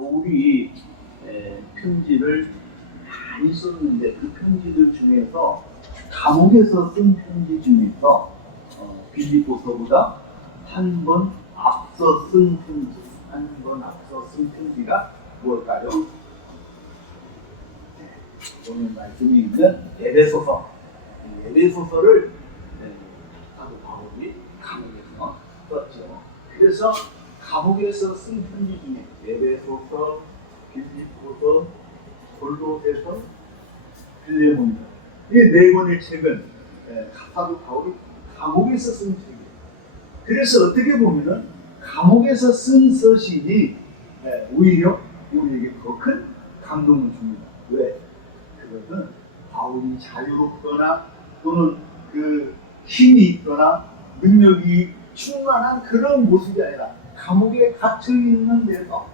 바울이 편지를 많이 썼는데 그 편지들 중에서 감옥에서 쓴 편지 중에서 빌립보서보다 한 번 앞서 쓴 편지가 무엇일까요? 오늘 말씀이 있는 에베소서. 에베소서를 사도 바울이 감옥에서 썼죠. 그래서 감옥에서 쓴 편지 중에 에베소서, 빌립보서, 골로새서, 빌레몬서 이 네 권의 책은 사도 바울이 감옥에서 쓴 책이에요. 그래서 어떻게 보면은 감옥에서 쓴 서신이 오히려 우리에게 더 큰 감동을 줍니다. 왜? 그것은 바울이 자유롭거나 또는 그 힘이 있거나 능력이 충만한 그런 모습이 아니라 감옥에 갇혀 있는 데서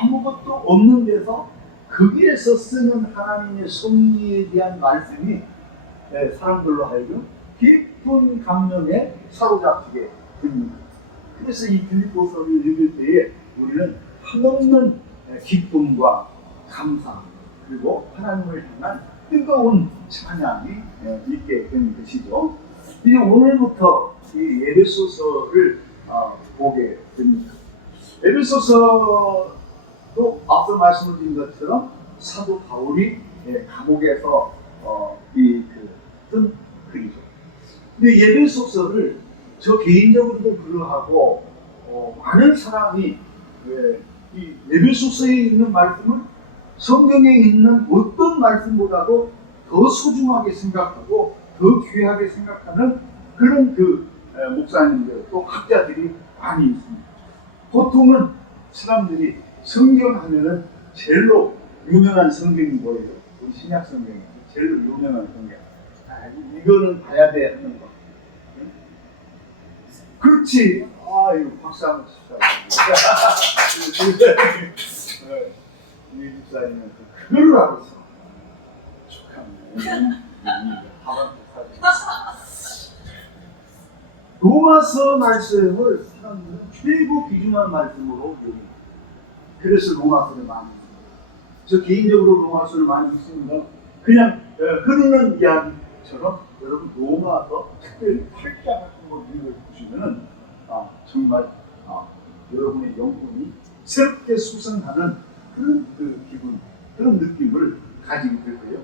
아무것도 없는 데서 거기에서 쓰는 하나님의 섭리에 대한 말씀이 사람들로 하여금 깊은 감명에 사로잡히게 됩니다. 그래서 이 빌립보서를 읽을 때에 우리는 한없는 기쁨과 감사 그리고 하나님을 향한 뜨거운 찬양이 있게 된 것이죠. 이제 오늘부터 이 에베소서를 보게 됩니다. 에베소서도 앞서 말씀을 드린 것처럼 사도 바울이 감옥에서 쓴 글이죠. 근데 에베소서를 저 개인적으로도 그러하고 많은 사람이 이 에베소서에 있는 말씀을 성경에 있는 어떤 말씀보다도 더 소중하게 생각하고 더 귀하게 생각하는 그런 목사님들 또 학자들이 많이 있습니다. 보통은 사람들이 성경 하면은 제일로 유명한 성경이 뭐예요? 우리 신약 성경이 제일로 유명한 성경. 이거는 봐야 돼 하는 거. 그렇지. 이거 박수 한번 칩시다. 이 집사님은 그걸 하고 있어. 축하합니다. 로마서 말씀을 사람들은 최고 귀중한 말씀으로 여깁니다. 그래서 로마서를 많이 읽습니다. 저 개인적으로 로마서를 많이 읽습니다. 그냥 흐르는 이야기처럼 여러분 로마서 특별히 8장 같은 거 읽어보시면 정말 여러분의 영혼이 새롭게 수성하는 그런 기분, 그런 느낌을 가지게 될 거예요.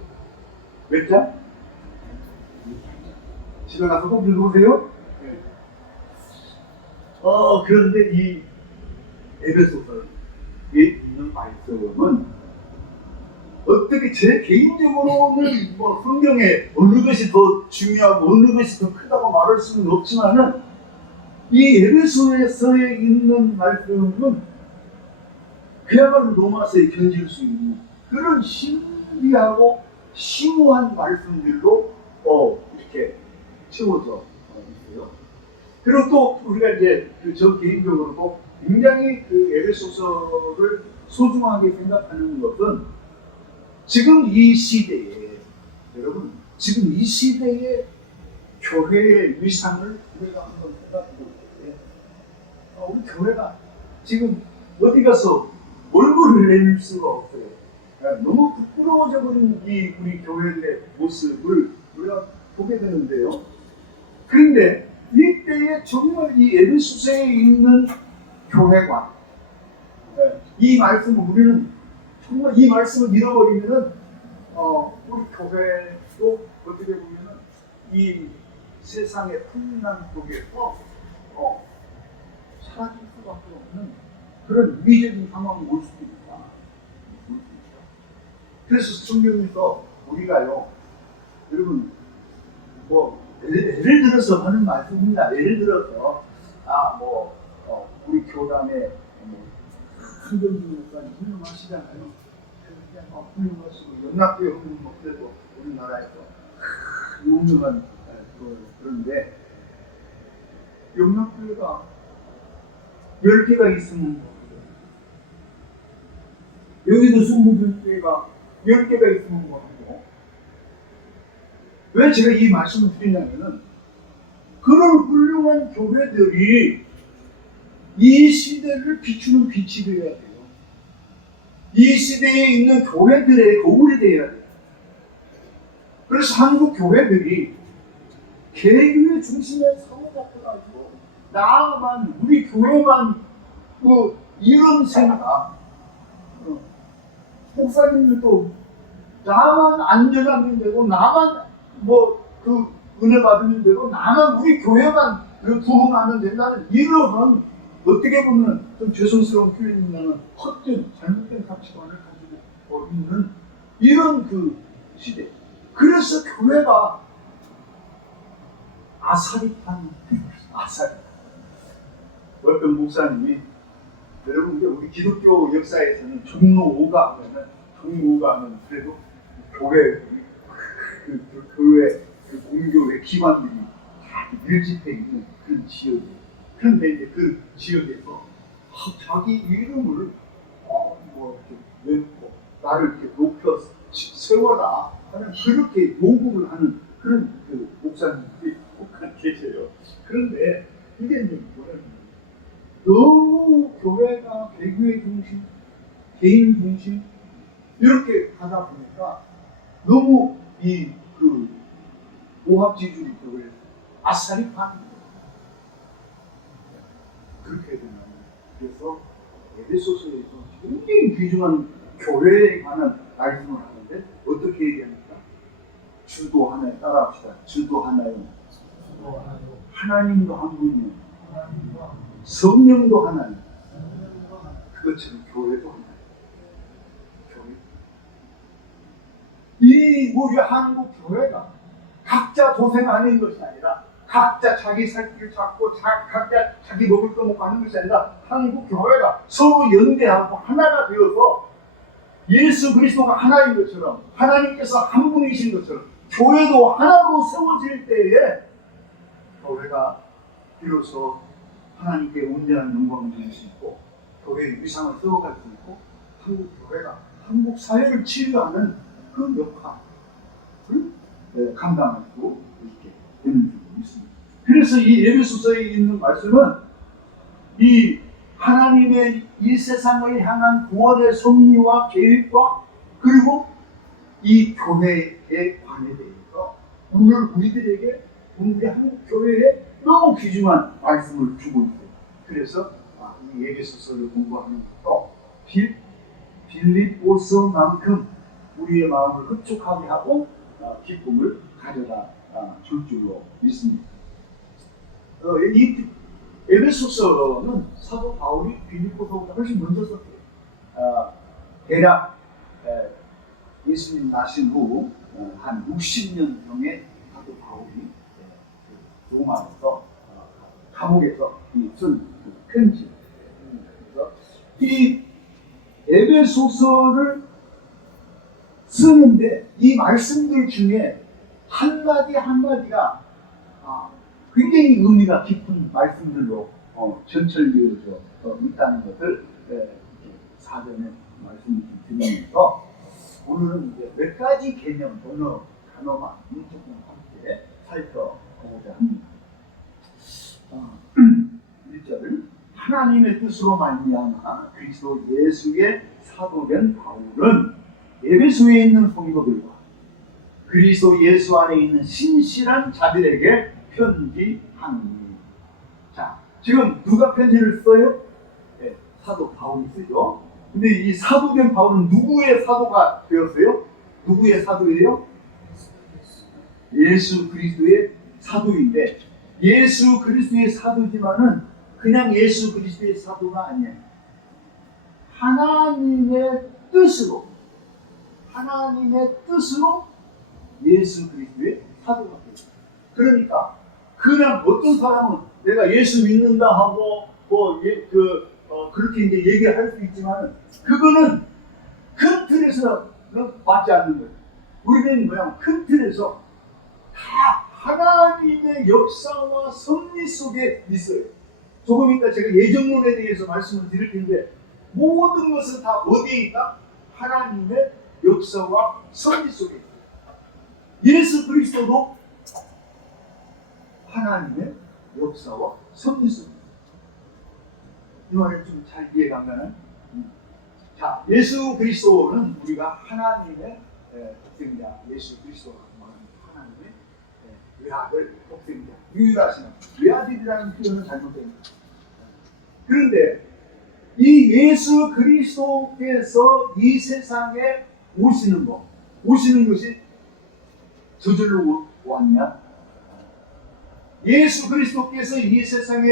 몇 장? 집에 가서 꼭 읽어보세요. 네. 그런데 이 에베소서에 있는 말씀은 어떻게 제 개인적으로는 뭐 성경에 어느 것이 더 중요하고 어느 것이 더 크다고 말할 수는 없지만은 이 에베소서에 있는 말씀은 그야말로 로마서에 견질 수 있는 그런 신비하고 심오한 말씀들로 이렇게 채워져 있어요. 그리고 또 우리가 이제 저 개인적으로도 굉장히 에베소서를 소중하게 생각하는 것은 지금 이 시대에 여러분 지금 이 시대의 교회의 위상을 우리가 한번 생각해 볼 때 우리 교회가 지금 어디 가서 얼굴을 내밀 수가 없어요. 너무 부끄러워져 버린 이 우리 교회의 모습을 우리가 보게 되는데요. 그런데 이때에 정말 이 에베소서에 있는 교회관 이 말씀을 우리는 정말 이 말씀을 잃어버리면은 우리 교회도 어떻게 보면은 이 세상의 풍랑 속에서 사라질 수밖에 없는 그런 위기적인 상황이 올 수도 있다. 그래서 성경에서 우리가요, 여러분 예를 들어서 하는 말씀입니다. 예를 들어서 우리 교단에 한정주 목사님 훌륭하시잖아요. 훌륭하시고 연합교회 목사도 우리나라에서 유명한 그런데 연합교회가 10개가 있으면 여기도 20교회가 10개가 있으면 뭐하고 왜 제가 이 말씀을 드리냐면은 그런 훌륭한 교회들이 이 시대를 비추는 빛이 되어야 돼요. 이 시대에 있는 교회들의 거울이 되어야 돼요. 그래서 한국 교회들이 개교의 중심에 사로잡혀가지고 나만 우리 교회만 이런 생각, 목사님들도 나만 안전하면 되고 나만 은혜 받으면 되고 나만 우리 교회만 부흥하면 된다는 이러한 어떻게 보면 좀 죄송스러운 표현이면 헛된 잘못된 가치관을 가지고 있는 이런 시대. 그래서 교회가 아사리판. 어떤 목사님이 여러분 우리 기독교 역사에서는 종로오가 하면 그래도 교회 교회 공교회 기관들이 다 밀집해 있는 그런 지역이에요. 그런데 이제 그 지역에서 자기 이름을 이렇게 내고 나를 이렇게 높여 세워라 하는 그렇게 요구를 하는 그런 목사님들이 계세요. 그런데 이게 이제 뭐냐면 너무 교회가 개교의 중심, 개인 중심 이렇게 가다 보니까 너무 오합지졸이 되고 아싸리판 그렇게 되는 그래서 에베소서에서 굉장히 귀중한 교회에 관한 말씀을 하는데 어떻게 얘기합니까? 주도 하나에 따라합시다. 주도 하나요. 하나님도 한 분이요. 성령도 하나요. 그것처럼 교회도 하나요. 이 우리 한국 교회가 각자 도생하는 것이 아니라 각자 자기 살 길을 찾고 각자 자기 먹을 거 먹고 하는 것이 아니라 한국 교회가 서로 연대하고 하나가 되어서 예수 그리스도가 하나인 것처럼 하나님께서 한 분이신 것처럼 교회도 하나로 세워질 때에 교회가 비로소 하나님께 온전한 영광을 드릴 수 있고 교회의 위상을 세워갈 수 있고 한국 교회가 한국 사회를 치유하는 그 역할을 감당할 수 있게 되는 줄 믿습니다. 그래서 이 에베소서에 있는 말씀은 이 하나님의 이 세상을 향한 구원의 섭리와 계획과 그리고 이 교회의 관에 대해서 오늘 우리들에게 우리 한국 교회에 너무 귀중한 말씀을 주고 있어요. 그래서 이 에베소서를 공부하면서 빌립보서만큼 우리의 마음을 흡족하게 하고 기쁨을 가져다 줄 줄로 믿습니다. 이 에베소서는 사도 바울이 빌립보서보다 훨씬 먼저 썼대요. 대략 예수님 나신 후 한 60년경에 사도 바울이 로마에서 감옥에서 쓴 편지. 그래서 이 에베소서를 쓰는데 이 말씀들 중에 한마디 한마디가 굉장히 의미가 깊은 말씀들로 전철되어져 있다는 것을 사전에 말씀을 드리면서 오늘은 이제 몇 가지 개념, 단어만 조금 함께 살펴보고자 합니다. 1절 하나님의 뜻으로 말미암아 그리스도 예수의 사도된 바울은 에베소에 있는 성도들과 그리스도 예수 안에 있는 신실한 자들에게 편지하니. 자, 지금 누가 편지를 써요? 네, 사도 바울이 쓰죠. 근데 이 사도된 바울은 누구의 사도가 되었어요? 누구의 사도예요? 예수 그리스도의 사도인데 예수 그리스도의 사도지만은 그냥 예수 그리스도의 사도가 아니에요. 하나님의 뜻으로 예수 그리스도의 사도가 되죠. 그러니까 그냥 어떤 사람은 내가 예수 믿는다 하고 그렇게 이제 얘기할 수 있지만 그거는 큰 틀에서는 맞지 않는 거예요. 우리는 그냥 큰 틀에서 다 하나님의 역사와 섭리 속에 있어요. 조금 이따 제가 예정론에 대해서 말씀을 드릴 텐데 모든 것은 다 어디에 있다? 하나님의 역사와 섭리 속에 있다. 예수 그리스도도 하나님의 역사와 섭리 속에 있다. 이 말을 좀 잘 이해가면 자, 예수 그리스도는 우리가 하나님의 독생자, 예수 그리스도라고 말하는 하나님의 외아들, 독생자, 유일하신 외아들이라는 표현은 잘못됩니다. 그런데 이 예수 그리스도께서 이 세상에 오시는 것이 저절로 왔냐? 예수 그리스도께서 이 세상에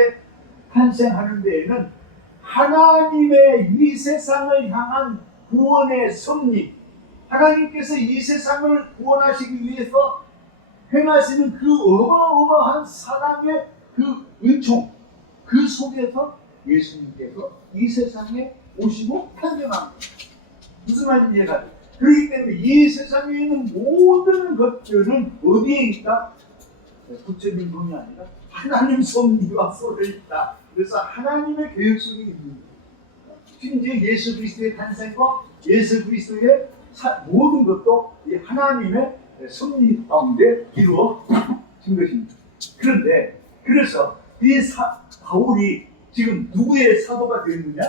탄생하는 데에는 하나님의 이 세상을 향한 구원의 섭리, 하나님께서 이 세상을 구원하시기 위해서 행하시는 그 어마어마한 사랑의 그 은총, 그 속에서 예수님께서 이 세상에 오시고 탄생한 거예요. 무슨 말인지 이해가 돼요? 그렇기 때문에 이 세상에 있는 모든 것들은 어디에 있다? 구체적인 돈이 아니라 하나님 섭리와 쏟아 있다. 그래서 하나님의 계획 속에 있는 거예요. 심지어 예수 그리스도의 탄생과 예수 그리스도의 모든 것도 이 하나님의 섭리 가운데 이루어진 것입니다. 그런데 그래서 이 바울이 지금 누구의 사도가 되었느냐?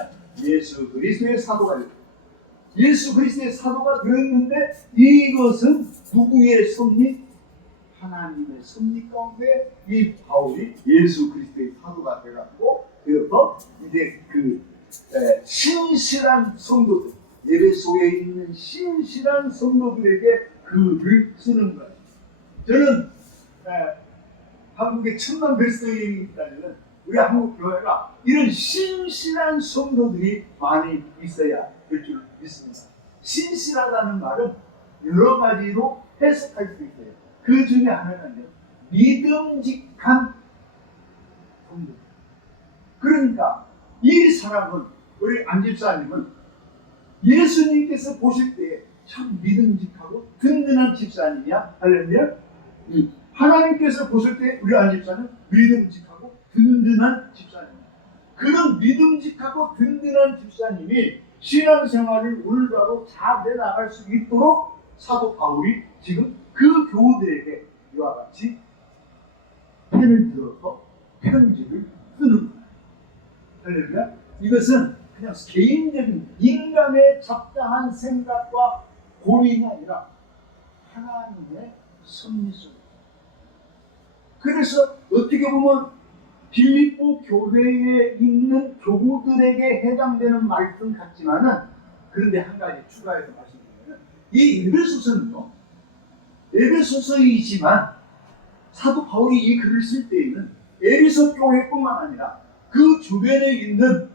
예수 그리스도의 사도가 되었습니다. 예수 그리스도의 사도가 되었는데 이것은 누구의 섭리? 하나님의 섭리 가운데 이 바울이 예수 그리스도의 사도가 되어서 이제 그 신실한 성도들, 예배소에 있는 신실한 성도들에게 글을 쓰는 거예요. 저는 한국의 1000만 그리스도인이라는 우리 한국 교회가 이런 신실한 성도들이 많이 있어야 될 줄 믿습니다. 신실하다는 말은 여러 가지로 해석할 수 있어요. 그 중에 하나는요, 믿음직한 성도. 그러니까 이 사람은, 우리 안 집사님은 예수님께서 보실 때 참 믿음직하고 든든한 집사님이야? 할렐루야? 하나님께서 보실 때 우리 안 집사는 믿음직하고 든든한 집사님이야. 그런 믿음직하고 든든한 집사님이 신앙생활을 올바로 잘 해나갈 수 있도록 사도 바울이 지금 그 교우들에게 이와 같이 펜을 들어서 편지를 쓰는 거예요. 할렐루야? 이것은 그냥 개인적인 인간의 잡다한 생각과 고민이 아니라 하나님의 섭리 속에. 그래서 어떻게 보면 빌립보 교회에 있는 교우들에게 해당되는 말씀 같지만은, 그런데 한 가지 추가해서 말씀드리면, 이 에베소서는요, 에베소서이지만 사도 바울이 이 글을 쓸 때에는 에베소 교회뿐만 아니라 그 주변에 있는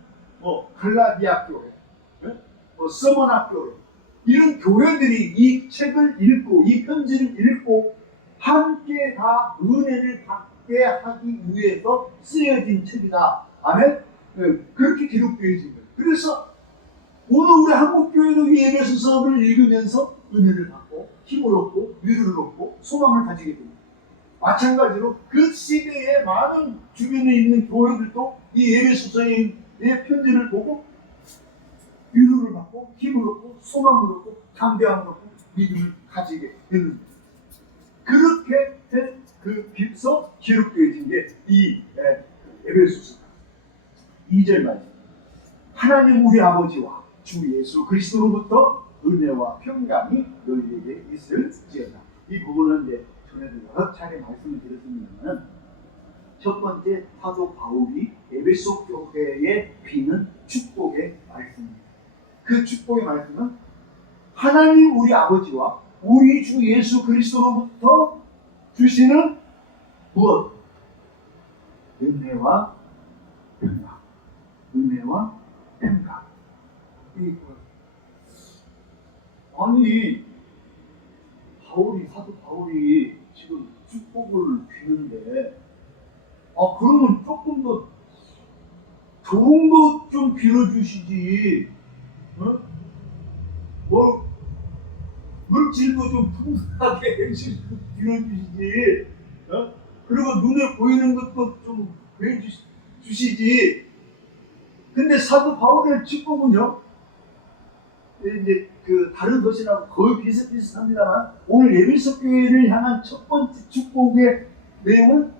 갈라디아 교회, 서머나 교회, 이런 교회들이 이 책을 읽고 이 편지를 읽고 함께 다 은혜를 받게 하기 위해서 쓰여진 책이다. 아멘? 그렇게 기록되어 있습니다. 그래서 오늘 우리 한국교회도 이 에베소서를 읽으면서 은혜를 받고 힘을 얻고 위로를 얻고 소망을 가지게 됩니다. 마찬가지로 그 시대에 많은 주변에 있는 교회들도 이 에베소서의 편지를 보고 위로를 받고 힘을 얻고 소망을 얻고 담대함을 얻고 믿음을 가지게 되는 거예요. 그렇게 된 그 빛서 기록되어진 게 이 에베소서 2절 말씀. 하나님 우리 아버지와 주 예수 그리스도로부터 은혜와 평강이 너희에게 있을지어다. 이 부분은 이제 전에도 여러 차례 말씀을 드렸습니다만, 첫 번째 사도 바울이 에베소 교회에 비는 축복의 말씀입니다. 그 축복의 말씀은 하나님 우리 아버지와 우리 주 예수 그리스도로부터 주시는 무엇? 은혜와 평강. 은혜와 평강. 아니, 사도 바울이 지금 축복을 비는데, 그러면 조금 더 좋은 것 좀 빌어주시지. 물질도 좀 풍성하게 빌어주시지. 그리고 눈에 보이는 것도 좀 주시지. 근데 사도 바울의 축복은요, 이제 그 다른 것이랑 거의 비슷비슷합니다만, 오늘 에베소 교회를 향한 첫 번째 축복의 내용은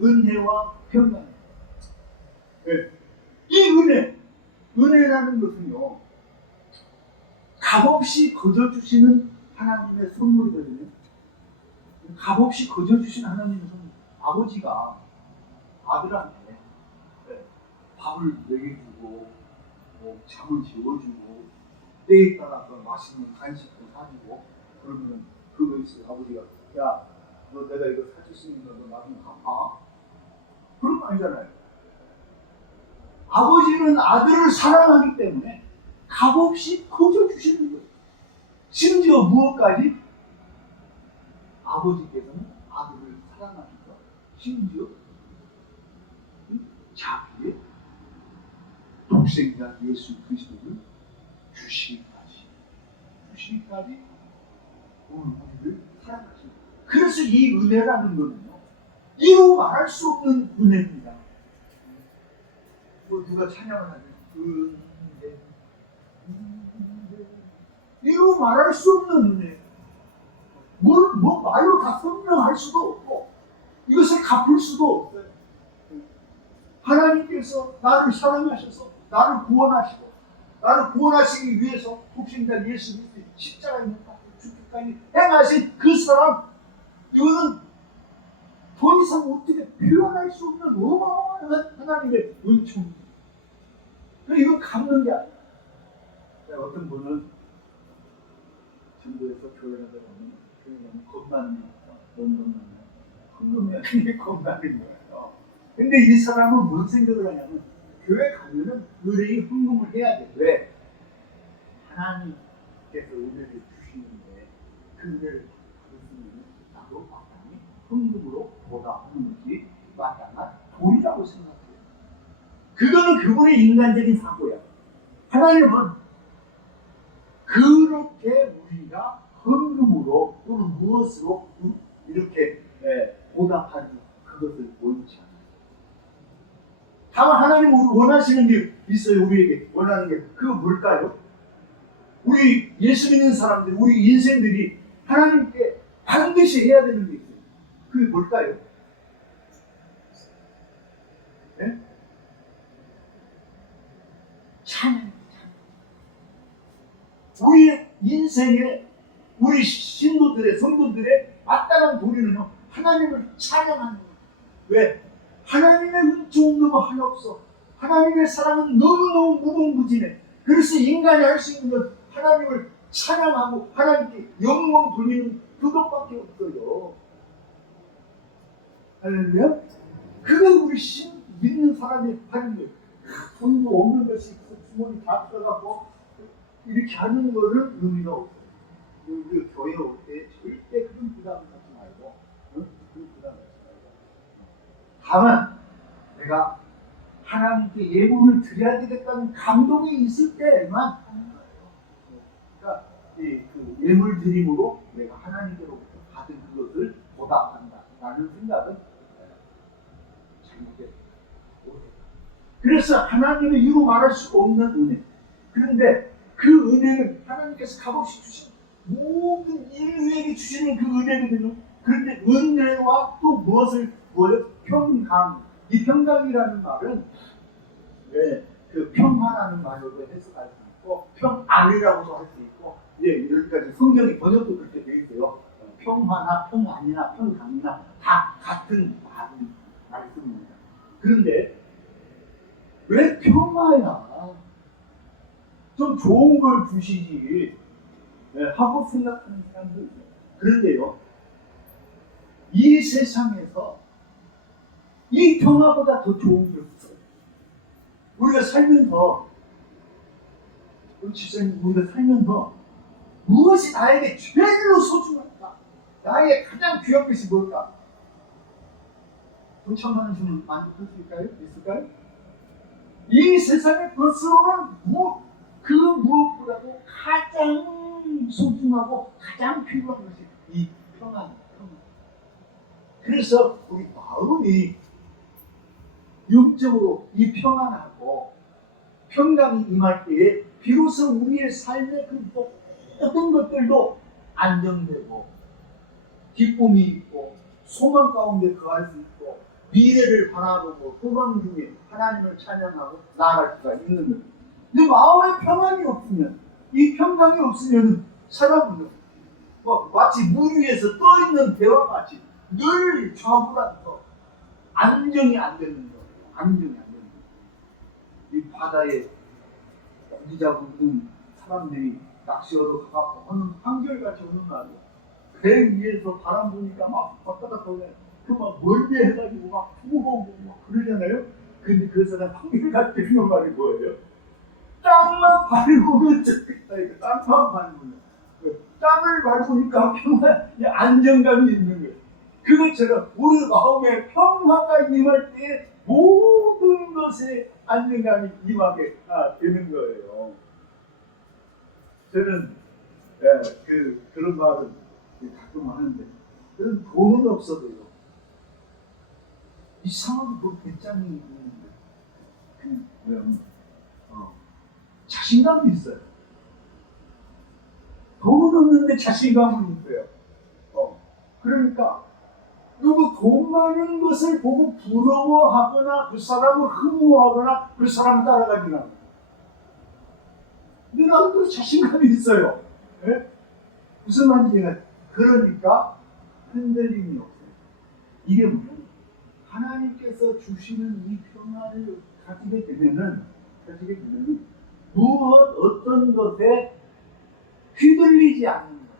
은혜와 평강이에요. 네. 이 은혜라는 것은요, 값없이 거저 주시는 하나님의 선물이거든요. 값없이 거저 주시는 하나님의 선물. 아버지가 아들한테 밥을 먹여주고 잠을 재워주고 때에 따라서 맛있는 간식도 사주고 그러면 그거 있어요. 아버지가 야, 너 내가 이거 사줬으니까 너 나중에 갚아. 그런 거 아니잖아요. 아버지는 아들을 사랑하기 때문에 값없이 거저 주시는 거예요. 심지어 무엇까지? 아버지께서는 아들을 사랑하니까 심지어 자기의 독생자 예수 그리스도를 주시기까지 우리를 사랑하십니다. 그래서 이 은혜라는 것은요, 이루 말할 수 없는 은혜입니다. 누가 찬양을 하면 은혜, 이루 말할 수 없는 은혜. 뭐 말로 다 설명할 수도 없고 이것을 갚을 수도 없어요. 하나님께서 나를 사랑하셔서 나를 구원하시고 나를 구원하시기 위해서 독생자 예수 그리스도의 십자가에 못 박혀 죽기까지 행하신 그 사람, 이거는 더 이상 어떻게 표현할 수 없는 어마어마한 하나님의 은총입니다. 이거 갚는 게 아니야. 어떤 분은 전도에서 교회를 들어오면 교회는 겁나는 헌금이 아니라 겁나는 거예요. 근데 이 사람은 뭔 생각을 하냐면 교회 가면은 의뢰인 헌금을 해야 돼. 왜? 하나님께서 은혜를 주시는데 그 은혜를 받았으면 나도 마땅히 헌금으로 보답하는 것이 마땅한 도리라고 생각해요. 그거는 그분의 인간적인 사고야. 하나님은 그렇게 우리가 헌금으로 또는 무엇으로 이렇게 보답하는 그것을 원치 않아요. 다만 하나님 원하시는 게 있어요. 우리에게 원하는 게 그거 뭘까요? 우리 예수 믿는 사람들, 우리 인생들이 하나님께 반드시 해야 되는 게 있어요. 그게 뭘까요? 네? 찬양. 우리의 인생에 우리 신도들의 성도들의 마땅한 도리는요, 하나님을 찬양하는 거예요. 왜? 하나님의 은총은 너무 한없어. 하나님의 사랑은 너무너무 무궁무진해. 그래서 인간이 할 수 있는 건 하나님을 찬양하고 하나님께 영광 돌리는 그것밖에 없어요. 할렐루야? 그게 우리 믿는 사람이 하는 거예요. 돈도 없는 것이 주머니 다 들어가고 이렇게 하는 거는 의미가 없어요. 우리 교회 올 때 절대 그런 부담을 갖지 말고, 그런 부담을 갖지 말고. 다만 내가 하나님께 예물을 드려야 되겠다는 감동이 있을 때만 하는 거예요. 그러니까 그 예물 드림으로 내가 하나님께로부터 받은 그것을 보답한다라는 생각은 잘못됐다. 그래서 하나님의 이루 말할 수 없는 은혜. 그런데 그 은혜는 하나님께서 값없이 주신 모든 인류에게 주시는 그 은혜거든요. 그런데 은혜와 또 무엇을 뭐예요? 평강. 이 평강이라는 말은 그 평화라는 말로도 해석할 수 있고 평안이라고도 할 수 있고 여기까지 성경이 번역도 그렇게 되어 있어요. 평화나 평안이나 평강이나 다 같은 말씀입니다. 그런데 왜 평화야? 좀 좋은 걸 주시지 하고 생각하는 사람도 있어요. 그런데요, 이 세상에서 이 평화보다 더 좋은 게 없어요. 우리가 살면서 우리가 살면서 무엇이 나에게 제일로 소중할까? 나에게 가장 귀한 것이 뭘까? 돈 1,000만 원 주면 만족할 수 있을까요? 이 세상의 것으로는 그 무엇보다도 가장 소중하고 가장 필요한 것이 이 평안. 그래서 우리 마음이 영적으로 이 평안하고 평강이 임할 때에 비로소 우리의 삶의 그 모든 것들도 안정되고 기쁨이 있고 소망 가운데 거할 수 있고 미래를 바라보고 소망 중에 하나님을 찬양하고 나아갈 수가 있는 거예요. 근데 마음에 평안이 없으면 이 평강이 없으면 사람은 마치 물 위에서 떠 있는 배와 같이 늘 좌우라서 안정이 안 되는 거예요. 안정이 안 되는 거예요. 이 바다에 고기 잡는 사람들이 낚시하러 가고 하는 한결같이 오는 날이에요. 배 위에서 바람 부니까 막 왔다 갔다 오네. 그막 멀리 해가지고 막 투고고 막 그러잖아요. 근데 그 사람 한결같이 해주는 말이 뭐예요? 땅만 밟으면 좋겠다. 이거 땅만 밟으면. 땅을 밟으니까 평화, 안정감이 있는 거예요. 그것처럼 우리 마음에 평화가 임할 때 모든 것에 안정감이 임하게 되는 거예요. 저는 그런 말을 가끔 하는데, 저는 돈은 없어도요. 이상하게 그 배짱이 있는데, 자신감이 있어요. 돈은 없는데 자신감은 있어요. 그러니까 누구 돈 많은 것을 보고 부러워하거나 그 사람을 흠모하거나 그 사람 따라가지 않아요. 근데 나도 자신감이 있어요. 네? 무슨 말인지 그러니까 흔들림이 없어요. 이게 뭐예요? 하나님께서 주시는 이 평안을 가지게 되면은 무엇 어떤 것에 휘둘리지 않는 거예요.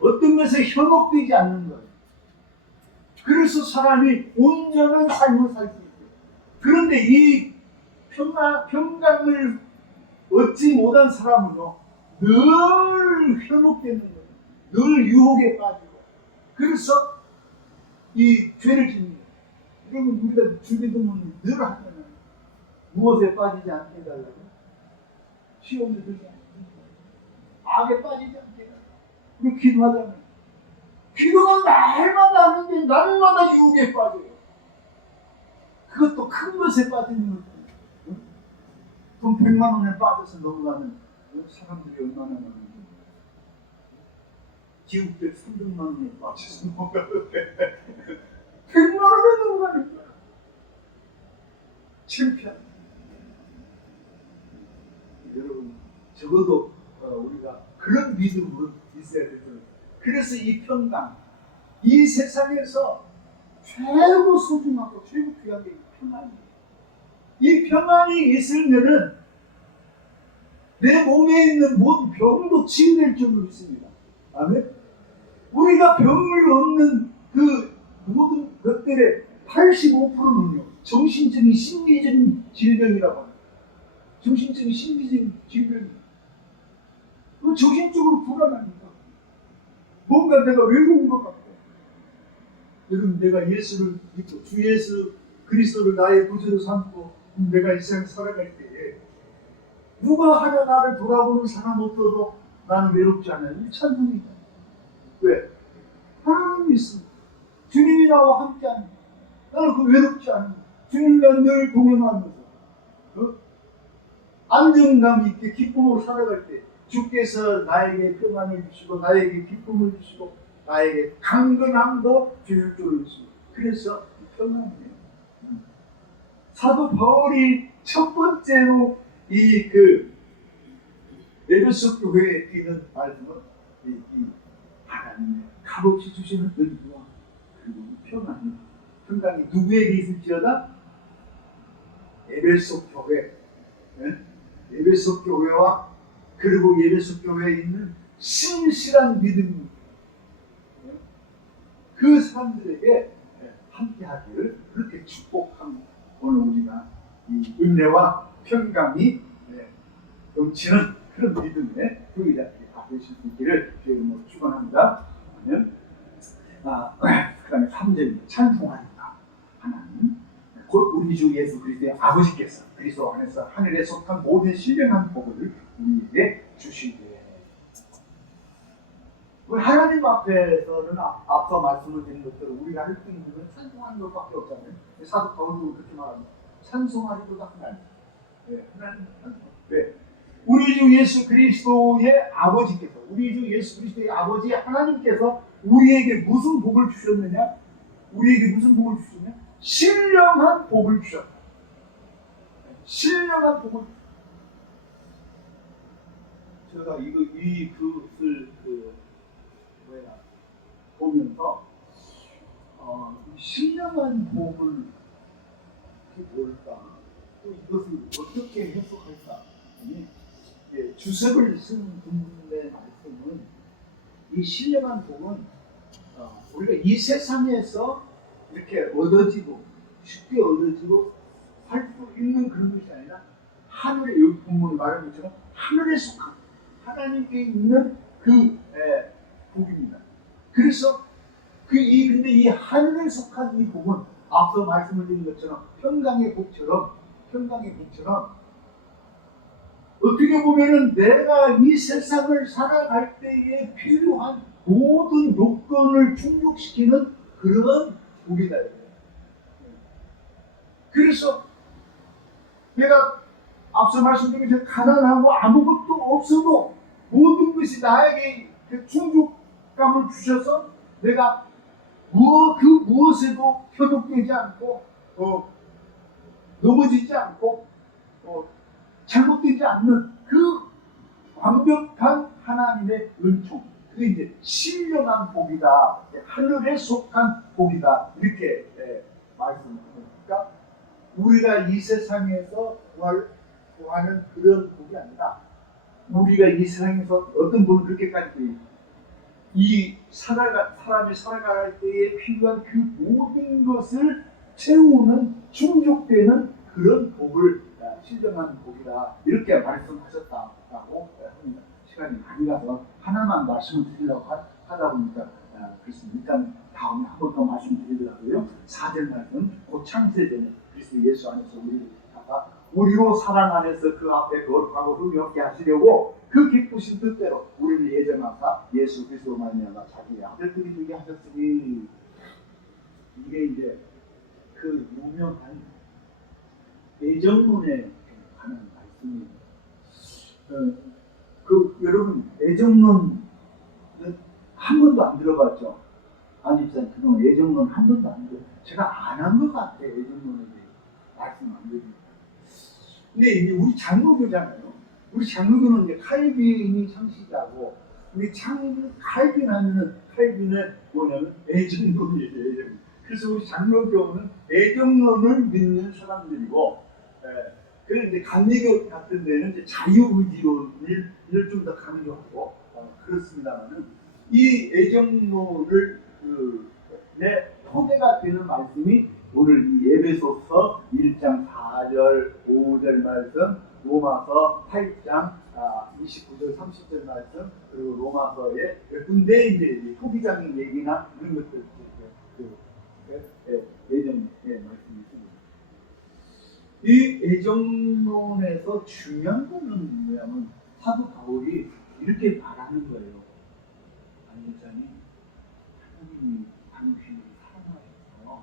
어떤 것에 현혹되지 않는 거예요. 그래서 사람이 온전한 삶을 살 수 있어요. 그런데 이 평강을 얻지 못한 사람은요, 늘 현혹되는 거예요. 늘 유혹에 빠지고. 그래서 이 죄를 짓는 거예요. 그러면 우리가 주기도문을 늘 하잖아요. 무엇에 빠지지 않게 해달라고? 시험에 들지 않게 해달라고. 악에 빠지지 않게 해달라고. 그리고 기도하잖아요. 기도가 날마다 하는데 날마다 유혹에 빠져요. 그것도 큰 것에 빠지는 거예요. 돈 100만 원에 빠져서 넘어가는 사람들이 얼마나 많은지. 지옥들 300만 원에 빠져서 넘어가는데 100만 원에 넘어가는 거야. 창피한. 여러분, 적어도 우리가 그런 믿음으로 있어야 되거든요. 그래서 이 평강, 이 세상에서 최고 소중하고 최고 귀한 게 평안이에요. 이 평안이 있으면은 내 몸에 있는 모든 병도 치유될 줄 믿습니다. 아멘? 우리가 병을 얻는 그 모든 것들의 85%는요, 정신적인 심리적인 질병이라고 합니다. 정신적인 심리적인 질병이에요. 정신적으로 불안합니다. 뭔가 내가 외로운 것 같고, 여러분, 내가 예수를 믿고 주 예수 그리스도를 나의 구주로 삼고 내가 이 세상 살아갈 때에 누가 하나 나를 돌아보는 사람 없어도 나는 외롭지 않아요. 찬송이다. 왜? 하나님이 있습니다. 주님이 나와 함께하는 거예요. 나는 그 외롭지 않은 거예요. 주님과 늘 동행하면서 안정감 있게 기쁨으로 살아갈 때 주께서 나에게 평안을 주시고 나에게 기쁨을 주시고 나에게 강건함도 주실 줄 믿습니다. 그래서 평안이에요. 사도 바울이 첫 번째로 에베소 교회에 띄는 말씀은 이 하나님의 값없이 주시는 은혜와 그리고 평안이 평강이 누구에게 있을지어다? 에베소 교회, 에베소 교회와 그리고 에베소 교회에 있는 신실한 믿음, 그 사람들에게 함께하기를 그렇게 축복합니다. 오늘 우리가 이 은혜와 평강이 넘치는 그런 믿음의 교회자들이 다 되실 수 있기를 주의 이름으로 축원합니다. 그 다음에 3절입니다. 찬송하리라. 하나님 곧 우리 주 예수 그리스도의 아버지께서 그리스도 안에서 하늘에 속한 모든 신령한 복을 우리에게 주시기에. 우리 하나님 앞에서는 앞서 말씀을 드린 것처럼 우리가 할 수 있는 것은 찬송하는 것밖에 없잖아요. 사도 바울도 그렇게 말합니다. 찬송하리로다 하나님. 하나님 찬송. 왜? 우리 주 예수 그리스도의 아버지께서, 우리 주 예수 그리스도의 아버지 하나님께서 우리에게 무슨 복을 주셨느냐? 우리에게 무슨 복을 주셨냐? 신령한 복을 주셨다. 신령한 복을 주셨다. 제가 이 그것을 보면서 신령한 복을 뭘까? 또 이것을 어떻게 해석할까? 주석을 쓴 분의 말씀은 이 신령한 복은 우리가 이 세상에서 이렇게 얻어지고 쉽게 얻어지고 살 수 있는 그런 것이 아니라 하늘의 여기 본문을 말한 것처럼 하늘에 속한 하나님께 있는 그 복입니다. 그래서 근데 이 하늘에 속한 이 복은 앞서 말씀을 드린 것처럼 평강의 복처럼 어떻게 보면은 내가 이 세상을 살아갈 때에 필요한 모든 요건을 충족시키는 그런 복이다. 그래서 내가 앞서 말씀드린 것처럼 가난하고 아무것도 없어도 모든 것이 나에게 그 충족감을 주셔서 내가 그 무엇에도 현혹되지 않고 넘어지지 않고 잘못되지 않는 그 완벽한 하나님의 은총, 그게 이제 신령한 복이다, 하늘에 속한 복이다, 이렇게 말씀합니다. 우리가 이 세상에서 구하는 그런 복이 아니라 우리가 이 세상에서 어떤 분은 그렇게까지 돼요. 이 사람이 살아갈 때에 필요한 그 모든 것을 채우는 충족되는 그런 복을 신령한 복이다, 이렇게 말씀하셨다고 합니다. 시간이 많이 가서 하나만 말씀을 드리려고 하다 보니까 그렇습니다. 일단 다음에 한 번 더 말씀드리더라고요. 4절 말씀, 곧 창세전에 그리스도 예수 안에서 우리로 사랑 안에서 그 앞에 거룩하고 흠이 없게 하시려고 그 기쁘신 뜻대로 우리를 예정하사 예수 그리스도 말미암아 자기의 아들들이 되게 하셨으니, 이게 이제 그 유명한 애정론에 관한 말씀이에요. 여러분 애정론 한 번도 안 들어봤죠? 아니 진짜 그동안 애정론 한 번도 안 들어. 제가 안 한 것 같아. 애정론에 대해 말씀 안 드립니다. 근데 이제 우리 장로교잖아요. 우리 장로교는 이제 칼빈이 창시자고, 우리 칼빈 하면은 칼빈은 뭐냐면 애정론이에요. 애정론. 그래서 우리 장로교는 애정론을 믿는 사람들이고, 그래서 이제 감리교 같은 데는 이제 자유의지론을 좀 더 강조하고 그렇습니다만은, 이 애정론을 내 토대가 되는 말씀이 오늘 이 에베소서 1장 4절 5절 말씀, 로마서 8장 29절 30절 말씀, 그리고 로마서의 몇 군데 이제 토기장의 얘기나 이런 것들, 애정의 말씀이 있습니다. 이 애정론에서 중요한 거는 뭐냐면 사도 바울이 이렇게 말하는 거예요. 안일자님, 하나님이 당신을 사랑하셔서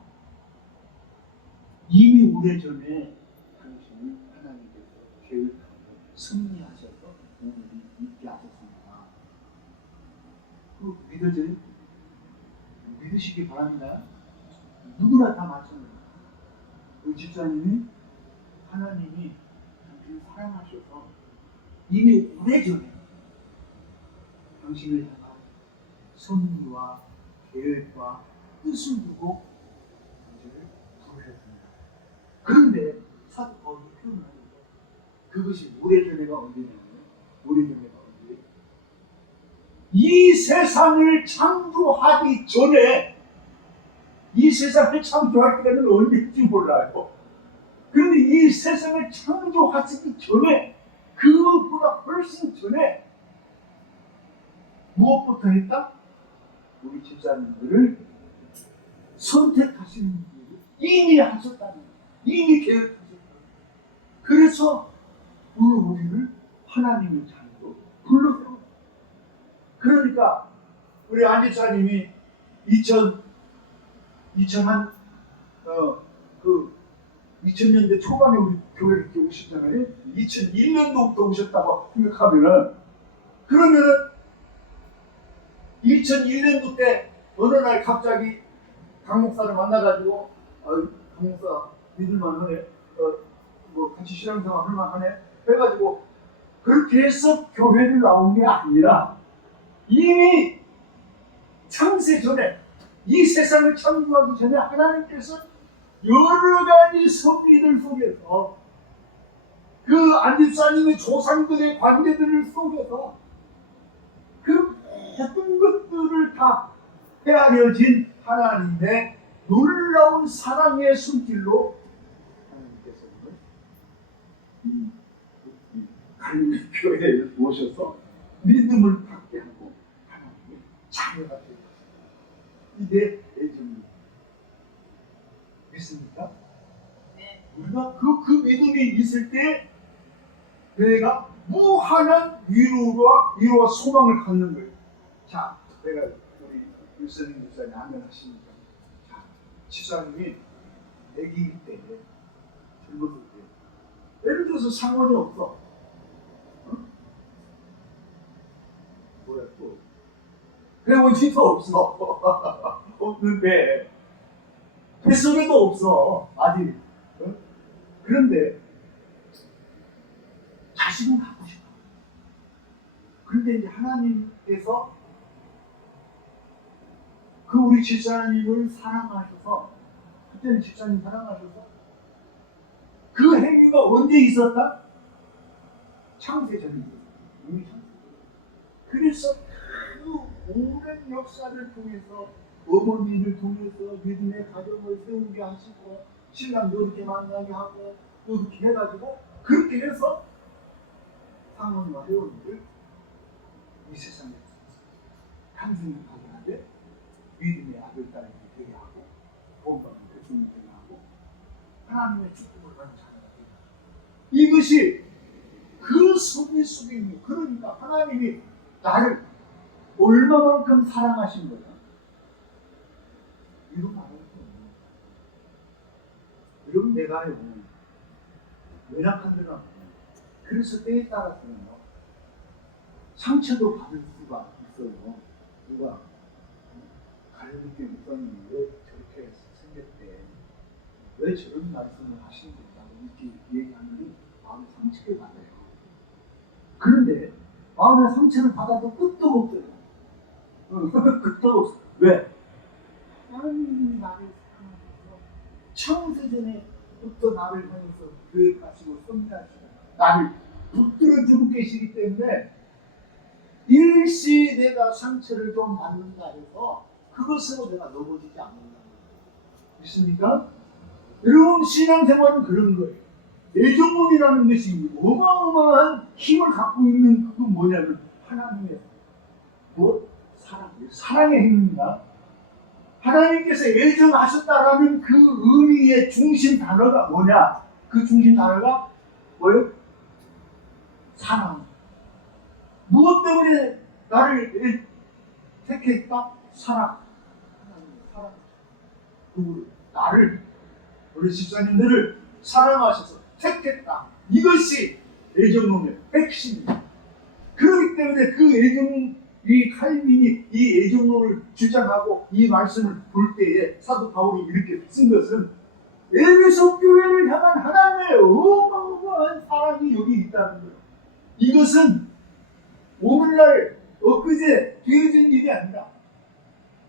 이미 오래전에 당신을 하나님께서 계획하고 승리하셔서 오늘 있게 하셨습니다. 그거 믿어져요? 믿으시기 바랍니다. 누구나 다 마찬가지입니다. 우리 집사님이 하나님이 당신을 사랑하셔서 이미 오래전에 당신을 향한 섭리와 계획과 뜻을 두고 당신을 부르셨습니다. 그런데 사도 바울이 표현하는 거, 그것이 오래전에가 언제냐면, 오래전에가 언제? 이 세상을 창조하기 전에, 이 세상을 창조할 때는 언제인지 몰라요. 그런데 이 세상을 창조하시기 전에, 그것보다 훨씬 전에 무엇부터 했다? 우리 집사님들을 선택하시는 일을 이미 하셨다는 거예요. 이미 계획하셨다는 거예요. 그래서 오늘 우리를 하나님의 자녀로 불렀어요. 그러니까 우리 안 집사님이 2000년대 초반에 우리 교회를 이렇게 오셨잖아요. 2001년도부터 오셨다고 생각하면은, 그러면은 2001년도 때 어느 날 갑자기 강 목사를 만나가지고, 강 목사 믿을만 하네, 뭐 같이 신앙생활 할만 하네 해가지고 그렇게 해서 교회를 나온 게 아니라 이미 창세 전에 이 세상을 창조하기 전에 하나님께서 여러 가지 섭리들 속에서 그 안집사님의 조상들의 관계들 속에서 그 모든 것들을 다 헤아려진 하나님의 놀라운 사랑의 손길로 하나님께서는 이 갈릴리 교회에 모셔서 믿음을 갖게 하고 하나님의 자녀가 되었습니다. 이게 애정입니다. 믿습니까? 네. 우리가 그 믿음이 있을 때 내가 무한한 위로와 소망을 갖는 거예요. 자, 내가 우리 유선인 목사님 안면하시니까, 자, 집사님이 아기 때, 젊었을 때, 예를 들어서 상관이 없어. 뭐야 또? 그래 힘도 없어. 없는데 뱃속에도 없어 아직. 그런데 자식은 갖고 싶어. 그런데 이제 하나님께서 그 우리 집사님을 사랑하셔서, 그때는 집사님 사랑하셔서 그 행위가 언제 있었다? 창세전에 있었다. 이미 창세. 그래서 그 오랜 역사를 통해서 어머니를 통해서 믿음의 가정을 세우게 하시고 신랑도 이렇게 만나게 하고 또 이렇게 해가지고 그렇게 해서 상원과 회원들 이 세상에 탄생을 하게 하되 믿음의 아들 딸이 되게 하고 본받는 대통령이 되게 하고 하나님의 축복을 받는 자녀가 되게 하고, 이것이 그 섭리 속에 있는, 그러니까 하나님이 나를 얼마만큼 사랑하신 거야? 이런 말을 해요. 여러분, 내가요, 연약한 데가 그래서 때에 따라서는요, 상처도 받을 수가 있어요. 누가 갈릴리 목사님이 왜 저렇게 생겼대? 왜 저런 말씀을 하시는 건가? 이렇게 얘기하면 마음에 상처를 받아요. 그런데 마음의 상처를 받아도 끝도 없어요. 끝도 없어. 왜? 하나님이 나를 사랑하셔서 창세전에부터 나를 향해서 계획하시고 섭리하시고 나를 붙들어주고 계시기 때문에 일시 내가 상처를 좀 받는다 해서 그것으로 내가 넘어지지 않는다. 믿습니까? 여러분, 신앙생활은 그런 거예요. 애정론이라는 것이 어마어마한 힘을 갖고 있는 그건 뭐냐면 하나님의 사랑의 행위입니다. 하나님께서 애정하셨다라는 그 의미의 중심 단어가 뭐냐? 그 중심 단어가 뭐예요? 사랑. 무엇 때문에 나를 택했다? 사랑. 하나님의 사랑. 나를, 우리 집사님들을 사랑하셔서 택했다. 이것이 애정론의 핵심입니다. 그렇기 때문에 그 애정, 이 칼빈이 이 애정론을 주장하고 이 말씀을 볼 때에 사도 바울이 이렇게 쓴 것은 에베소 교회를 향한 하나님의 어마어마한 사랑이 여기 있다는 거예요. 이것은 오늘날 엊그제 되어진 일이 아니라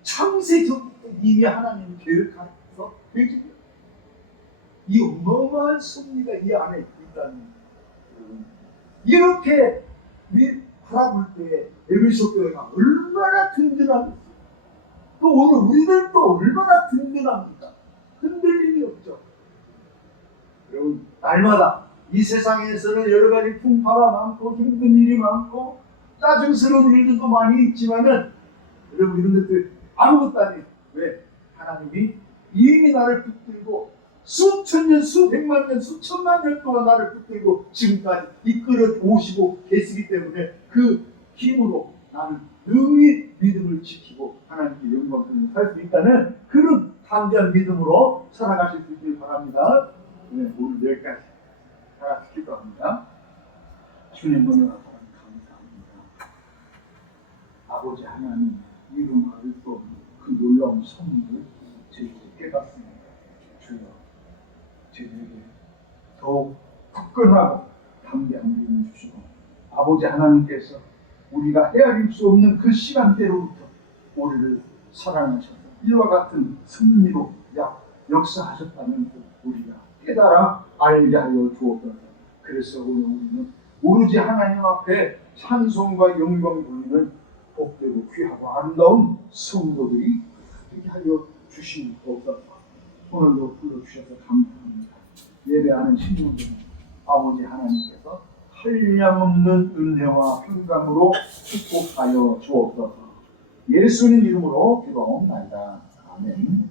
창세 전부터 이미 하나님이 계획하셔서 되어진 거예요. 이 어마어마한 섭리가 이 안에 있다는 거예요. 이렇게 바라볼 때 에베소 교회가 얼마나 든든하겠어요. 또 오늘 우리들도 얼마나 든든합니까? 흔들림이 없죠. 여러분, 날마다 이 세상에서는 여러 가지 풍파가 많고 힘든 일이 많고 짜증스러운 일들도 많이 있지만은 여러분, 이런 것들 아무것도 아니에요. 왜? 하나님이 이미 나를 붙들고 수천 년, 수백만 년, 수천만 년 동안 나를 붙들고 지금까지 이끌어 오시고 계시기 때문에 그 힘으로 나는 능히 믿음을 지키고 하나님께 영광을 살 수 있다는 그런 담대한 믿음으로 살아가실 수 있길 바랍니다. 네, 오늘 여기까지 다 같이 기도합니다. 주님 은혜와 사랑 감사합니다. 아버지 하나님, 이름 아를 수 없는 그 놀라운 섭리를 저희가 깨닫습니다. 주여, 저희에게 더욱 굳건하고 담대한 믿음을 주시고 아버지 하나님께서 우리가 헤아릴 수 없는 그 시간대로부터 우리를 사랑하셔서 이와 같은 승리로 역사하셨다는 것 우리가 깨달아 알게 하여 주옵소서. 그래서 오늘 우리는 오로지 하나님 앞에 찬송과 영광 돌리는 복되고 귀하고 아름다운 성도들이 되게 하여 주시옵소서. 오늘도 불러주셔서 감사합니다. 예배하는 신부들은 아버지 하나님께서 한량없는 은혜와 평강으로 축복하여 주옵소서. 예수님 이름으로 기도하옵나이다. 아멘.